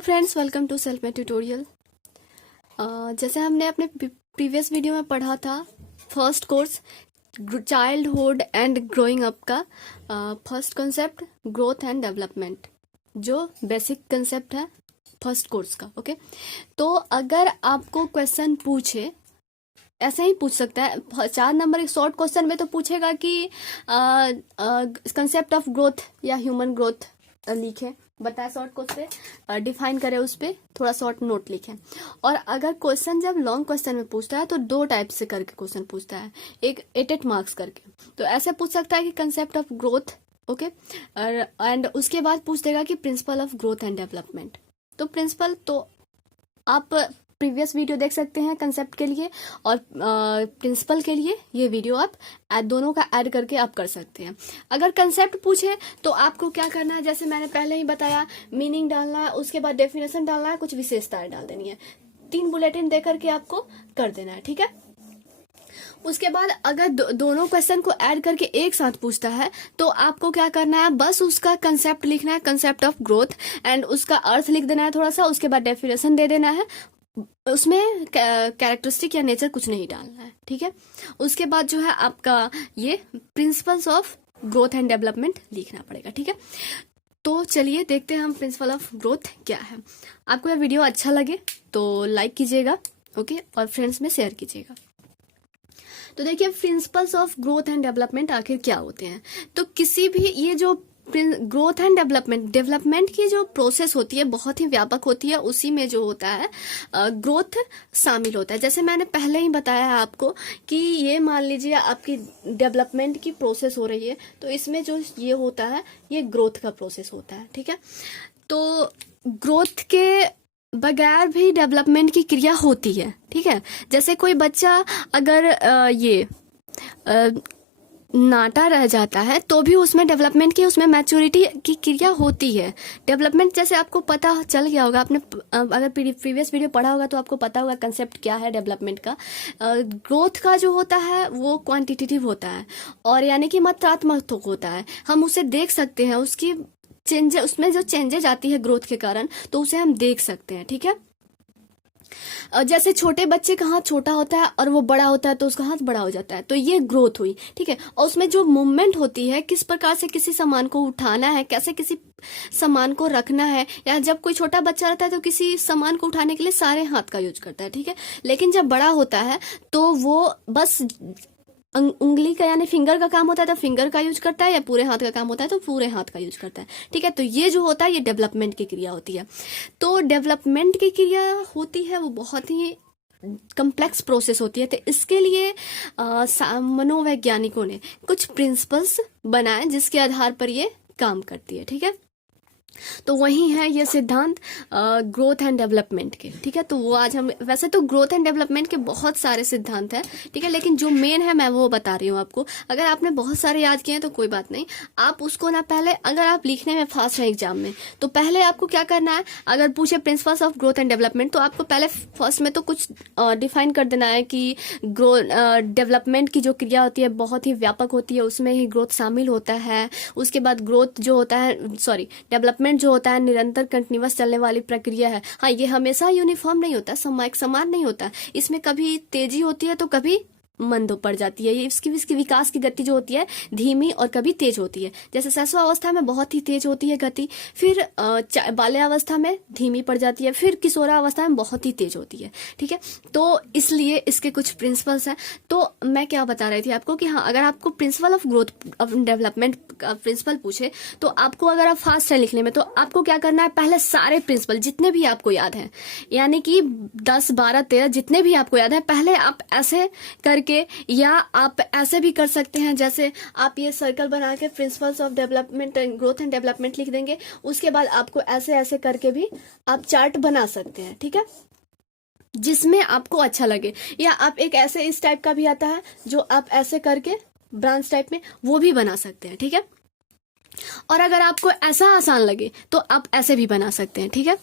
Friends, welcome to self made tutorial. जैसे हमने अपने प्रीवियस वीडियो में पढ़ा था first course childhood and growing up का first concept growth and development, जो बेसिक कंसेप्ट है फर्स्ट कोर्स का। ओके, तो अगर आपको क्वेश्चन पूछे, ऐसे ही पूछ सकता है 4 नंबर एक शॉर्ट क्वेश्चन में, तो पूछेगा कि कंसेप्ट ऑफ ग्रोथ या ह्यूमन ग्रोथ लिखे, बताए शॉर्ट क्वेश्चन डिफाइन करें, उस पर थोड़ा शॉर्ट नोट लिखें। और अगर क्वेश्चन जब लॉन्ग क्वेश्चन में पूछता है तो 2 टाइप से करके क्वेश्चन पूछता है, एक 8 मार्क्स करके। तो ऐसे पूछ सकता है कि concept of growth, okay, and उसके बाद पूछ देगा कि principle of growth and development. तो प्रिंसिपल तो आप प्रीवियस वीडियो देख सकते हैं कंसेप्ट के लिए, और प्रिंसिपल के लिए ये वीडियो आप दोनों का ऐड करके आप कर सकते हैं। अगर कंसेप्ट पूछे तो आपको क्या करना है, जैसे मैंने पहले ही बताया, मीनिंग डालना है, उसके बाद डेफिनेशन डालना है, कुछ विशेषताएं डाल देनी है, 3 बुलेटिन दे करके आपको कर देना है, ठीक है। उसके बाद अगर दोनों क्वेश्चन को ऐड करके एक साथ पूछता है तो आपको क्या करना है, बस उसका कंसेप्ट लिखना है, कंसेप्ट ऑफ ग्रोथ, एंड उसका अर्थ लिख देना है थोड़ा सा, उसके बाद डेफिनेशन दे देना है, उसमें कैरेक्टरिस्टिक या नेचर कुछ नहीं डालना है, ठीक है। उसके बाद जो है आपका ये principles of growth and development लिखना पड़ेगा, ठीक है। तो चलिए देखते हैं हम प्रिंसिपल ऑफ ग्रोथ क्या है। आपको यह वीडियो अच्छा लगे तो लाइक कीजिएगा, ओके, और फ्रेंड्स में शेयर कीजिएगा। तो देखिए, principles of growth and development आखिर क्या होते हैं। तो किसी भी ये जो ग्रोथ एंड डेवलपमेंट की जो प्रोसेस होती है बहुत ही व्यापक होती है, उसी में जो होता है ग्रोथ शामिल होता है। जैसे मैंने पहले ही बताया है आपको कि ये मान लीजिए आपकी डेवलपमेंट की प्रोसेस हो रही है, तो इसमें जो ये होता है ये ग्रोथ का प्रोसेस होता है, ठीक है। तो ग्रोथ के बगैर भी डेवलपमेंट की क्रिया होती है, ठीक है। जैसे कोई बच्चा अगर नाटा रह जाता है तो भी उसमें डेवलपमेंट की, उसमें मैच्योरिटी की क्रिया होती है। डेवलपमेंट जैसे आपको पता चल गया होगा, आपने अगर प्रीवियस वीडियो पढ़ा होगा तो आपको पता होगा कंसेप्ट क्या है डेवलपमेंट का। ग्रोथ का जो होता है वो क्वांटिटेटिव होता है, और यानी कि मात्रात्मक होता है। हम उसे देख सकते हैं, उसकी चेंजेस, उसमें जो चेंजेज आती है ग्रोथ के कारण, तो उसे हम देख सकते हैं, ठीक है। जैसे छोटे बच्चे का हाथ छोटा होता है और वो बड़ा होता है तो उसका हाथ बड़ा हो जाता है, तो ये ग्रोथ हुई, ठीक है। और उसमें जो मूवमेंट होती है, किस प्रकार से किसी सामान को उठाना है, कैसे किसी सामान को रखना है, या जब कोई छोटा बच्चा रहता है तो किसी सामान को उठाने के लिए सारे हाथ का यूज करता है, ठीक है। लेकिन जब बड़ा होता है तो वो बस उंगली का यानी फिंगर का काम होता है तो फिंगर का यूज करता है, या पूरे हाथ का काम होता है तो पूरे हाथ का यूज करता है, ठीक है। तो ये जो होता है ये डेवलपमेंट की क्रिया होती है। तो डेवलपमेंट की क्रिया होती है वो बहुत ही कम्प्लेक्स प्रोसेस होती है। तो इसके लिए मनोवैज्ञानिकों ने कुछ प्रिंसिपल्स बनाए जिसके आधार पर ये काम करती है, ठीक है। तो वही है ये सिद्धांत ग्रोथ एंड डेवलपमेंट के, ठीक है। तो वो आज हम, वैसे तो ग्रोथ एंड डेवलपमेंट के बहुत सारे सिद्धांत हैं, ठीक है, लेकिन जो मेन है मैं वो बता रही हूँ आपको। अगर आपने बहुत सारे याद किए हैं तो कोई बात नहीं, आप उसको ना पहले, अगर आप लिखने में फास्ट हैं एग्जाम में, तो पहले आपको क्या करना है, अगर पूछे principles of growth and development, तो आपको पहले फर्स्ट में तो कुछ डिफाइन कर देना है कि डेवलपमेंट की जो क्रिया होती है बहुत ही व्यापक होती है, उसमें ही ग्रोथ शामिल होता है। उसके बाद ग्रोथ जो होता है, डेवलपमेंट जो होता है निरंतर कंटिन्यूअस चलने वाली प्रक्रिया है। हाँ, ये हमेशा यूनिफॉर्म नहीं होता, समान नहीं होता, इसमें कभी तेजी होती है तो कभी मंद पड़ जाती है। ये इसकी विकास की गति जो होती है धीमी और कभी तेज होती है। जैसे शैशवावस्था में बहुत ही तेज होती है गति, फिर बाल्यावस्था में धीमी पड़ जाती है, फिर किशोरावस्था में बहुत ही तेज होती है, ठीक है। तो इसलिए इसके कुछ प्रिंसिपल्स हैं। तो मैं क्या बता रही थी आपको कि हाँ, अगर आपको principle of growth of development का प्रिंसिपल पूछे तो आपको, अगर आप फास्ट है लिखने में, तो आपको क्या करना है, पहले सारे प्रिंसिपल जितने भी आपको याद हैं, यानी कि 10, 12, 13 जितने भी आपको याद है, पहले आप ऐसे करके, या आप ऐसे भी कर सकते हैं, जैसे आप ये सर्कल बना के principles of development growth and development लिख देंगे। उसके बाद आपको ऐसे ऐसे करके भी आप चार्ट बना सकते हैं, ठीक है, जिसमें आपको अच्छा लगे। या आप एक ऐसे इस टाइप का भी आता है जो आप ऐसे करके ब्रांच टाइप में वो भी बना सकते हैं, ठीक है। और अगर आपको ऐसा आसान लगे तो आप ऐसे भी बना सकते हैं, ठीक है।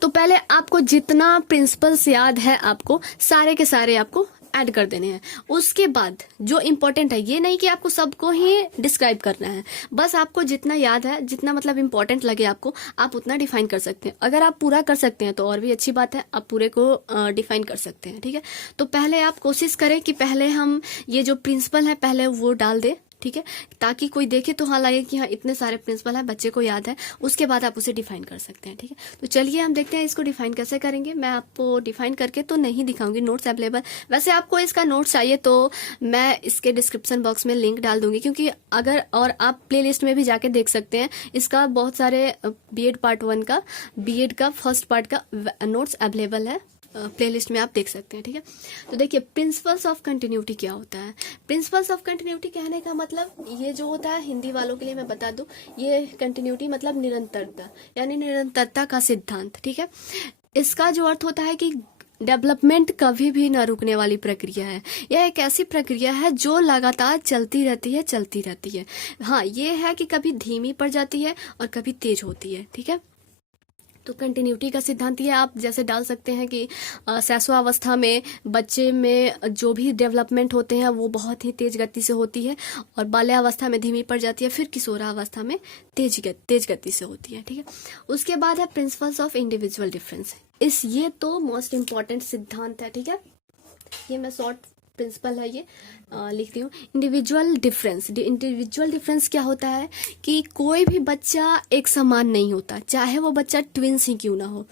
तो पहले आपको जितना प्रिंसिपल्स याद है, आपको सारे के सारे आपको ऐड कर देने हैं। उसके बाद जो इम्पोर्टेंट है, ये नहीं कि आपको सबको ही डिस्क्राइब करना है, बस आपको जितना याद है, जितना मतलब इम्पोर्टेंट लगे आपको, आप उतना डिफाइन कर सकते हैं। अगर आप पूरा कर सकते हैं तो और भी अच्छी बात है, आप पूरे को डिफाइन कर सकते हैं, ठीक है। तो पहले आप कोशिश करें कि पहले हम ये जो प्रिंसिपल है पहले वो डाल दे, ठीक है, ताकि कोई देखे तो हाँ लगे कि हाँ इतने सारे प्रिंसिपल है, बच्चे को याद है। उसके बाद आप उसे डिफाइन कर सकते हैं, ठीक है। तो चलिए हम देखते हैं इसको डिफाइन कैसे करेंगे। मैं आपको डिफाइन करके तो नहीं दिखाऊंगी, नोट्स अवेलेबल, वैसे आपको इसका नोट्स चाहिए तो मैं इसके डिस्क्रिप्शन बॉक्स में लिंक डाल दूंगी, क्योंकि अगर और आप प्लेलिस्ट में भी जाके देख सकते हैं, इसका बहुत सारे बीएड पार्ट 1 का, बीएड का फर्स्ट पार्ट का नोट्स अवेलेबल है, प्लेलिस्ट में आप देख सकते हैं, ठीक है। तो देखिए प्रिंसिपल्स ऑफ कंटिन्यूटी क्या होता है। प्रिंसिपल्स ऑफ कंटिन्यूटी कहने का मतलब ये जो होता है, हिंदी वालों के लिए मैं बता दूं, ये कंटिन्यूटी मतलब निरंतरता, यानी निरंतरता का सिद्धांत, ठीक है। इसका जो अर्थ होता है कि डेवलपमेंट कभी भी न रुकने वाली प्रक्रिया है। यह एक ऐसी प्रक्रिया है जो लगातार चलती रहती है, चलती रहती है। हाँ, ये है कि कभी धीमी पड़ जाती है और कभी तेज होती है, ठीक है। तो कंटिन्यूटी का सिद्धांत ये आप जैसे डाल सकते हैं कि शैशवावस्था में बच्चे में जो भी डेवलपमेंट होते हैं वो बहुत ही तेज गति से होती है, और बाल्यावस्था में धीमी पड़ जाती है, फिर किशोरावस्था में तेज गति से होती है, ठीक है। उसके बाद है प्रिंसिपल्स ऑफ इंडिविजुअल डिफरेंस। ये तो मोस्ट इम्पॉर्टेंट सिद्धांत है, ठीक है। ये मैं शॉर्ट प्रिंसिपल है, ये लिखती हूँ। इंडिविजुअल डिफरेंस, इंडिविजुअल डिफरेंस क्या होता है कि कोई भी बच्चा एक समान नहीं होता, चाहे वो बच्चा ट्विंस ही क्यों ना हो।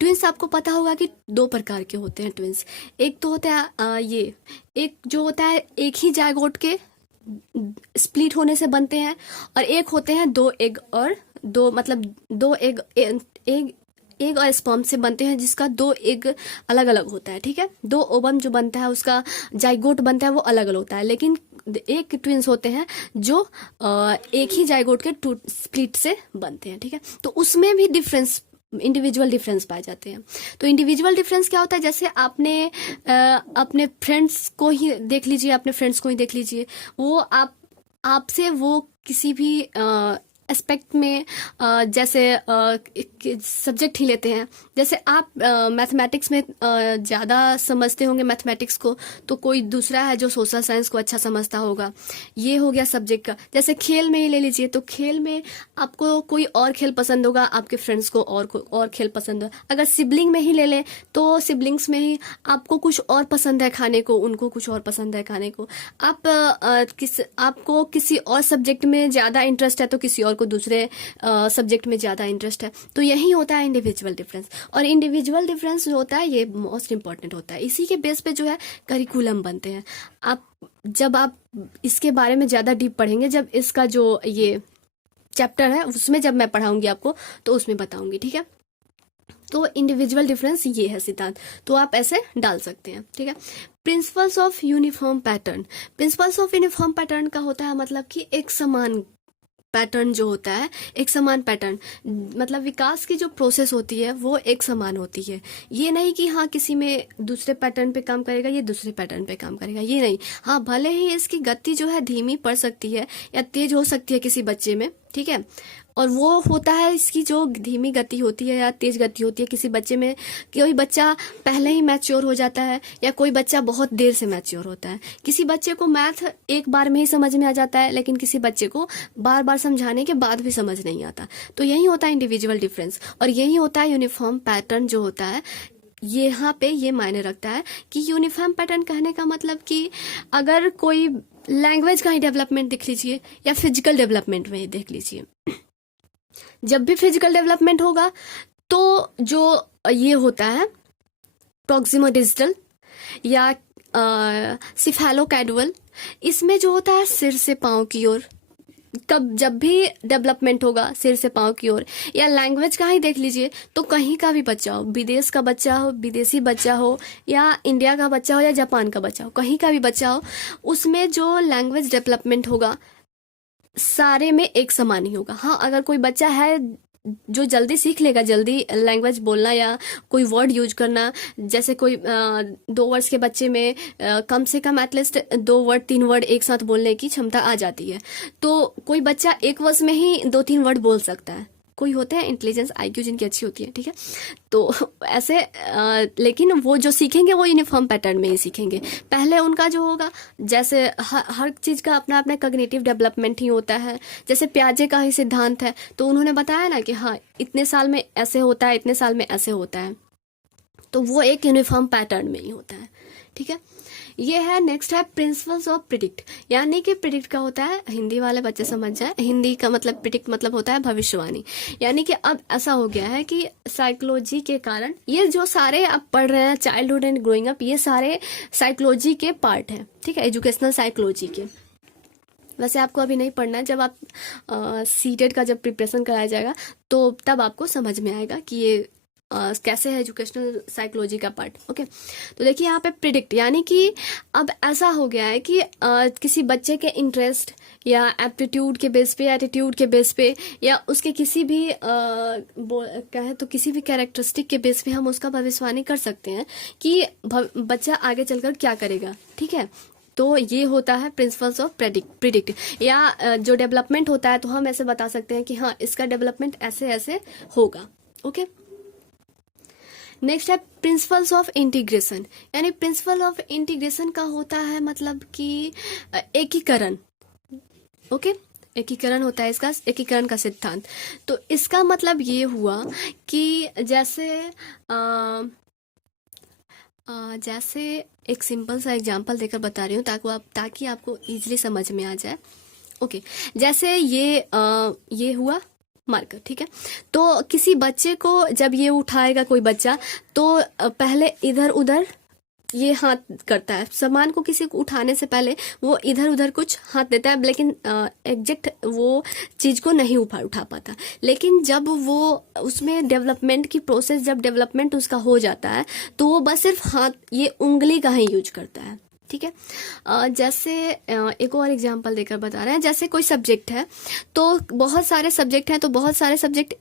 ट्विंस आपको पता होगा कि 2 प्रकार के होते हैं ट्विंस। एक तो होता है ये, एक जो होता है एक ही जायगोट के स्प्लिट होने से बनते हैं, और एक होते हैं 2 एग और 2 मतलब 2 एग और स्पर्म से बनते हैं, जिसका 2 एग अलग अलग होता है, ठीक है। 2 ओवम जो बनता है उसका जाइगोट बनता है वो अलग अलग होता है, लेकिन एक ट्विंस होते हैं जो एक ही जाइगोट के 2 स्प्लिट से बनते हैं, ठीक है। तो उसमें भी डिफरेंस, इंडिविजुअल डिफरेंस पाए जाते हैं। तो इंडिविजुअल डिफरेंस क्या होता है, जैसे आपने अपने फ्रेंड्स को ही देख लीजिए, वो आपसे वो किसी भी एस्पेक्ट में जैसे सब्जेक्ट ही लेते हैं, जैसे आप मैथमेटिक्स में ज़्यादा समझते होंगे मैथमेटिक्स को, तो कोई दूसरा है जो सोशल साइंस को अच्छा समझता होगा। ये हो गया सब्जेक्ट का। जैसे खेल में ही ले लीजिए, तो खेल में आपको कोई और खेल पसंद होगा, आपके फ्रेंड्स को और खेल पसंद होगा। अगर सिबलिंग में ही ले लें तो सिबलिंग्स में ही आपको कुछ और पसंद है खाने को, उनको कुछ और पसंद है खाने को। आपको किसी और सब्जेक्ट में ज़्यादा इंटरेस्ट है तो किसी और को दूसरे सब्जेक्ट में ज़्यादा इंटरेस्ट है। तो यही होता है इंडिविजुअल डिफरेंस। और इंडिविजुअल डिफरेंस जो होता है ये मोस्ट इंपॉर्टेंट होता है। इसी के बेस पे जो है करिकुलम बनते हैं। जब आप इसके बारे में ज़्यादा डीप पढ़ेंगे, जब इसका जो ये चैप्टर है उसमें जब मैं पढ़ाऊंगी आपको तो उसमें बताऊंगी, ठीक है। तो इंडिविजुअल डिफरेंस ये है सिद्धांत, तो आप ऐसे डाल सकते हैं, ठीक है। Principles of uniform pattern. Principles of uniform pattern का होता है मतलब कि एक समान पैटर्न जो होता है, एक समान पैटर्न मतलब विकास की जो प्रोसेस होती है वो एक समान होती है। ये नहीं कि हाँ किसी में दूसरे पैटर्न पे काम करेगा, ये दूसरे पैटर्न पे काम करेगा, ये नहीं। हाँ, भले ही इसकी गति जो है धीमी पड़ सकती है या तेज हो सकती है किसी बच्चे में, ठीक है। और वो होता है इसकी जो धीमी गति होती है या तेज गति होती है किसी बच्चे में, कोई बच्चा पहले ही मैच्योर हो जाता है या कोई बच्चा बहुत देर से मैच्योर होता है। किसी बच्चे को मैथ एक बार में ही समझ में आ जाता है, लेकिन किसी बच्चे को बार बार समझाने के बाद भी समझ नहीं आता। तो यही होता है इंडिविजुअल डिफरेंस, और यही होता है यूनिफॉर्म पैटर्न जो होता है। यहाँ पे ये मायने रखता है कि यूनिफॉर्म पैटर्न कहने का मतलब कि अगर कोई लैंग्वेज का ही डेवलपमेंट देख लीजिए या फिजिकल डेवलपमेंट में ही देख लीजिए, जब भी फिजिकल डेवलपमेंट होगा तो जो ये होता है प्रॉक्सिमो डिजिटल या सिफेलोकैडुअल, इसमें जो होता है सिर से पांव की ओर, जब भी डेवलपमेंट होगा सिर से पांव की ओर। या लैंग्वेज का ही देख लीजिए, तो कहीं का भी बच्चा हो, विदेश का बच्चा हो, विदेशी बच्चा हो, या इंडिया का बच्चा हो या जापान का बच्चा हो, कहीं का भी बच्चा हो, उसमें जो लैंग्वेज डेवलपमेंट होगा सारे में एक समान ही होगा। हाँ, अगर कोई बच्चा है जो जल्दी सीख लेगा, जल्दी लैंग्वेज बोलना या कोई वर्ड यूज करना, जैसे कोई 2 वर्ष के बच्चे में कम से कम एटलीस्ट 2 वर्ड 3 वर्ड एक साथ बोलने की क्षमता आ जाती है। तो कोई बच्चा 1 वर्ष में ही 2-3 वर्ड बोल सकता है, कोई होते हैं इंटेलिजेंस IQ जिनकी अच्छी होती है, ठीक है। तो ऐसे लेकिन वो जो सीखेंगे वो यूनिफॉर्म पैटर्न में ही सीखेंगे। पहले उनका जो होगा, जैसे हर चीज़ का अपना अपना कॉग्निटिव डेवलपमेंट ही होता है। जैसे पियाजे का ही सिद्धांत है, तो उन्होंने बताया ना कि हाँ इतने साल में ऐसे होता है, इतने साल में ऐसे होता है, तो वो एक यूनिफॉर्म पैटर्न में ही होता है, ठीक है। ये है नेक्स्ट है प्रिंसिपल्स ऑफ प्रिडिक्ट। यानी कि प्रिडिक्ट का होता है, हिंदी वाले बच्चे समझ जाए, हिंदी का मतलब प्रिडिक्ट मतलब होता है भविष्यवाणी। यानी कि अब ऐसा हो गया है कि साइकोलॉजी के कारण ये जो सारे आप पढ़ रहे हैं, चाइल्डहुड एंड ग्रोइंग अप, ये सारे साइकोलॉजी के पार्ट है, ठीक है, एजुकेशनल साइकोलॉजी के। वैसे आपको अभी नहीं पढ़ना है, जब आप सीटेट का जब प्रिपरेशन कराया जाएगा तो तब आपको समझ में आएगा कि ये कैसे है एजुकेशनल साइकोलॉजी का पार्ट। ओके, तो देखिए यहाँ पे प्रिडिक्ट, यानी कि अब ऐसा हो गया है कि किसी बच्चे के इंटरेस्ट या एप्टीट्यूड के बेस पे, एटीट्यूड के बेस पे, या उसके किसी भी कहे तो किसी भी कैरेक्टरिस्टिक के बेस पे हम उसका भविष्यवाणी कर सकते हैं कि बच्चा आगे चलकर क्या करेगा, ठीक है। तो ये होता है प्रिंसिपल्स ऑफ प्रिडिक्ट। या जो डेवलपमेंट होता है तो हम ऐसे बता सकते हैं कि हाँ इसका डेवलपमेंट ऐसे ऐसे होगा। ओके, नेक्स्ट है प्रिंसिपल्स ऑफ इंटीग्रेशन। यानी प्रिंसिपल ऑफ इंटीग्रेशन का होता है मतलब कि एकीकरण। ओके, एकीकरण होता है इसका, एकीकरण का सिद्धांत। तो इसका मतलब ये हुआ कि जैसे एक सिंपल सा एग्जांपल देकर बता रही हूँ ताकि आपको इजीली समझ में आ जाए। ओके, जैसे ये हुआ मार्कर, ठीक है। तो किसी बच्चे को जब ये उठाएगा कोई बच्चा, तो पहले इधर उधर ये हाथ करता है, सामान को किसी को उठाने से पहले वो इधर उधर कुछ हाथ देता है, लेकिन एग्जैक्ट वो चीज को नहीं उठा पाता। लेकिन जब वो उसमें डेवलपमेंट की प्रोसेस, जब डेवलपमेंट उसका हो जाता है, तो वो बस सिर्फ हाथ, ये उंगली का ही यूज करता है, ठीक है। जैसे एक और एग्जांपल देकर बता रहे हैं, जैसे कोई सब्जेक्ट है, तो बहुत सारे सब्जेक्ट हैं, तो बहुत सारे सब्जेक्ट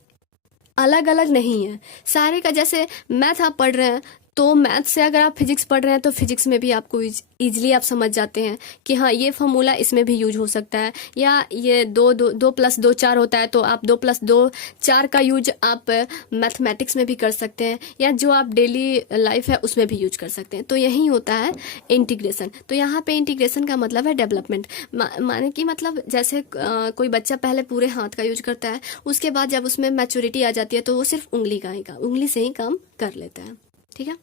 अलग अलग नहीं है सारे का। जैसे मैथ आप पढ़ रहे हैं, तो मैथ से अगर आप फिजिक्स पढ़ रहे हैं तो फिजिक्स में भी आपको इजीली आप समझ जाते हैं कि हाँ ये फॉर्मूला इसमें भी यूज हो सकता है, या ये 2 + 2 4 होता है, तो आप 2 + 2 4 का यूज आप मैथमेटिक्स में भी कर सकते हैं, या जो आप डेली लाइफ है उसमें भी यूज कर सकते हैं। तो यही होता है इंटीग्रेशन। तो यहाँ पे इंटीग्रेशन का मतलब है डेवलपमेंट। माने कि मतलब जैसे कोई बच्चा पहले पूरे हाथ का यूज करता है, उसके बाद जब उसमें मैच्योरिटी आ जाती है तो वो सिर्फ उंगली से ही काम कर लेता है, ठीक है।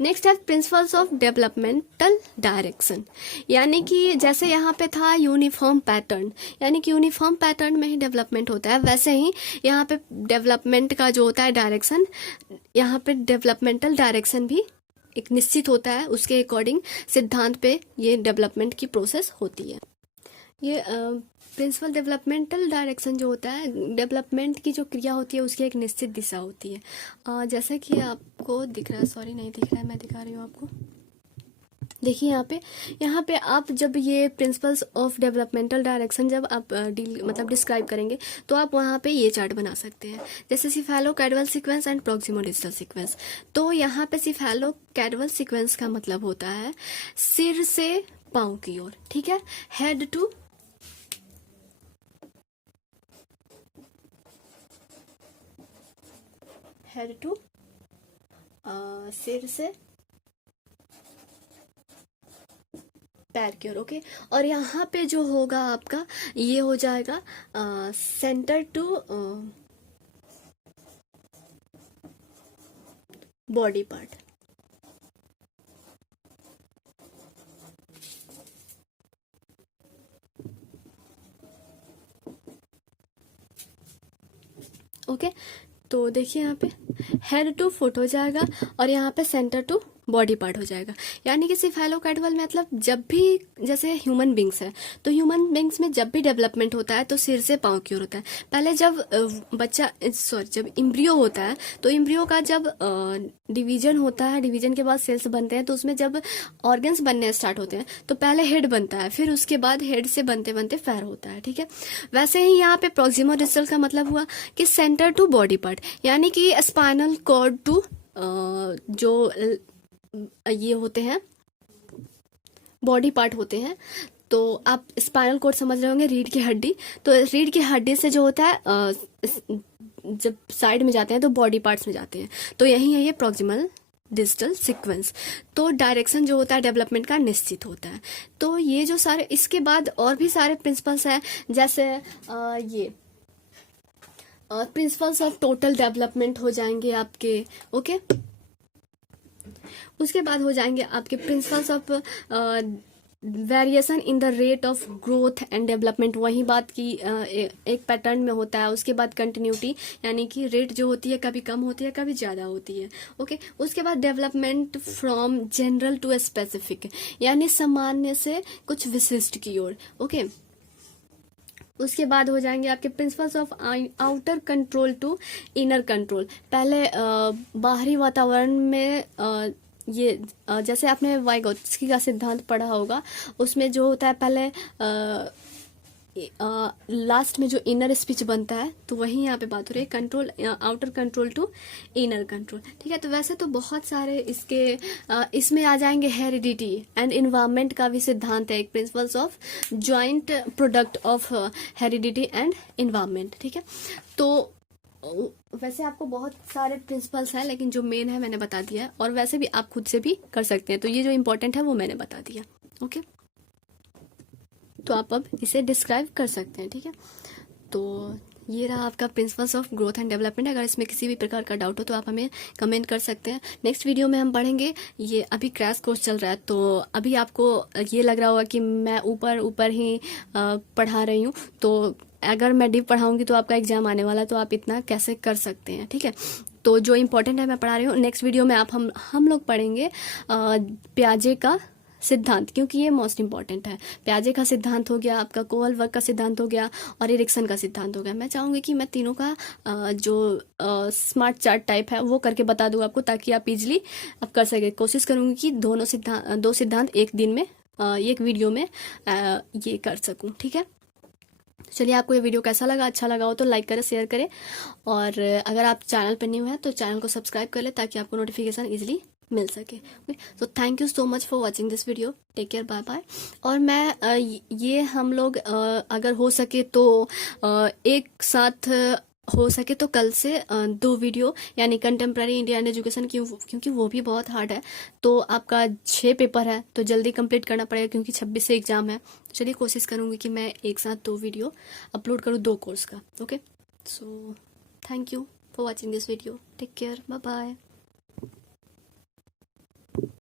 नेक्स्ट है प्रिंसिपल्स ऑफ डेवलपमेंटल डायरेक्शन। यानी कि जैसे यहाँ पे था यूनिफॉर्म पैटर्न, यानी कि यूनिफॉर्म पैटर्न में ही डेवलपमेंट होता है, वैसे ही यहाँ पे डेवलपमेंट का जो होता है डायरेक्शन, यहाँ पे डेवलपमेंटल डायरेक्शन भी एक निश्चित होता है, उसके अकॉर्डिंग सिद्धांत पे ये डेवलपमेंट की प्रोसेस होती है। ये प्रिंसिपल डेवलपमेंटल डायरेक्शन जो होता है, डेवलपमेंट की जो क्रिया होती है उसकी एक निश्चित दिशा होती है। जैसे कि आपको दिख रहा है, सॉरी नहीं दिख रहा है, मैं दिखा रही हूँ आपको। देखिए यहाँ पे आप जब ये प्रिंसिपल्स ऑफ डेवलपमेंटल डायरेक्शन जब आप मतलब डिस्क्राइब करेंगे, तो आप वहाँ पे ये चार्ट बना सकते हैं, जैसे cephalocaudal sequence and proximodistal sequence. तो यहाँ पे सिफेलो कैडवल सीक्वेंस का मतलब होता है सिर से पाँव की ओर, ठीक है, हेड टू सिर से पैर की ओर। ओके, और यहाँ पे जो होगा आपका ये हो जाएगा centre to body part. Okay, तो देखिए यहाँ पे हेड टू फुट हो जाएगा और यहाँ पे सेंटर टू बॉडी पार्ट हो जाएगा। यानी कि सिफेलो कैडवल मतलब जब भी जैसे ह्यूमन बींग्स है, तो ह्यूमन बींग्स में जब भी डेवलपमेंट होता है तो सिर से पाँव की ओर होता है। पहले जब जब इम्ब्रियो होता है, तो इम्ब्रियो का जब डिवीजन होता है, डिवीजन के बाद सेल्स बनते हैं, तो उसमें जब ऑर्गन्स बनने स्टार्ट होते हैं तो पहले हेड बनता है, फिर उसके बाद हेड से बनते बनते पैर होता है, ठीक है। वैसे ही यहाँ पे प्रॉक्सिमल डिस्टल का मतलब हुआ कि सेंटर टू बॉडी पार्ट, यानी कि स्पाइनल कॉर्ड टू जो ये होते हैं बॉडी पार्ट होते हैं, तो आप स्पाइनल कोड समझ रहे होंगे, रीढ़ की हड्डी। तो रीढ़ की हड्डी से जो होता है जब साइड में जाते हैं तो बॉडी पार्ट्स में जाते हैं, तो यही है ये प्रॉक्सिमल डिजिटल सीक्वेंस। तो डायरेक्शन जो होता है डेवलपमेंट का निश्चित होता है। तो ये जो सारे, इसके बाद और भी सारे प्रिंसिपल्स हैं, जैसे ये प्रिंसिपल्स ऑफ टोटल डेवलपमेंट हो जाएंगे आपके, ओके। उसके बाद हो जाएंगे आपके principles of variation in the rate of growth and development. वही बात की एक पैटर्न में होता है। उसके बाद कंटिन्यूटी, यानी कि रेट जो होती है कभी कम होती है कभी ज़्यादा होती है, ओके। उसके बाद development from general to specific, यानी सामान्य से कुछ विशिष्ट की ओर, ओके। उसके बाद हो जाएंगे आपके principles of outer control to inner control. पहले बाहरी वातावरण में ये जैसे आपने वाइगोत्स्की का सिद्धांत पढ़ा होगा, उसमें जो होता है पहले लास्ट में जो इनर स्पीच बनता है, तो वही यहाँ पे बात हो रही है control, outer control to inner control, ठीक है। तो वैसे तो बहुत सारे इसके इसमें आ जाएंगे हेरिडिटी एंड इन्वायरमेंट का भी सिद्धांत है, एक principles of joint product of heredity and environment, ठीक है। तो वैसे आपको बहुत सारे प्रिंसिपल्स हैं, लेकिन जो मेन है मैंने बता दिया है, और वैसे भी आप खुद से भी कर सकते हैं। तो ये जो इम्पोर्टेंट है वो मैंने बता दिया, ओके। तो आप अब इसे डिस्क्राइब कर सकते हैं, ठीक है। तो ये रहा आपका principles of growth and development. अगर इसमें किसी भी प्रकार का डाउट हो तो आप हमें कमेंट कर सकते हैं। नेक्स्ट वीडियो में हम पढ़ेंगे, ये अभी क्रैश कोर्स चल रहा है, तो अभी आपको ये लग रहा होगा कि मैं ऊपर ऊपर ही पढ़ा रही हूँ, तो अगर मैं डीप पढ़ाऊंगी तो आपका एग्जाम आने वाला है, तो आप इतना कैसे कर सकते हैं, ठीक है। तो जो इम्पोर्टेंट है मैं पढ़ा रही हूँ। नेक्स्ट वीडियो में आप हम लोग पढ़ेंगे प्याजे का सिद्धांत, क्योंकि ये मोस्ट इंपॉर्टेंट है। प्याजे का सिद्धांत हो गया, आपका कोहलबर्ग का सिद्धांत हो गया, और एरिक्सन का सिद्धांत हो गया। मैं चाहूंगी कि मैं तीनों का जो स्मार्ट चार्ट टाइप है वो करके बता दूँ आपको, ताकि आप इजीली आप कर सके। कोशिश करूंगी कि दो सिद्धांत एक दिन में एक वीडियो में ये कर सकूं, ठीक है। चलिए, आपको ये वीडियो कैसा लगा? अच्छा लगा हो तो लाइक करें, शेयर करें, और अगर आप चैनल पर न्यू हैं तो चैनल को सब्सक्राइब कर ले, ताकि आपको नोटिफिकेशन इजीली मिल सके। So thank you so much for watching this video. Take care, bye bye. और मैं ये हम लोग अगर हो सके तो एक साथ हो सके तो कल से 2 वीडियो, यानी कंटेम्प्रेरी इंडियन एजुकेशन की, क्योंकि वो भी बहुत हार्ड है। तो आपका 6 पेपर है, तो जल्दी कंप्लीट करना पड़ेगा, क्योंकि 26 से एग्जाम है। चलिए, कोशिश करूंगी कि मैं एक साथ 2 वीडियो अपलोड करूँ 2 कोर्स का, okay. So thank you for watching this video. Take care, bye bye.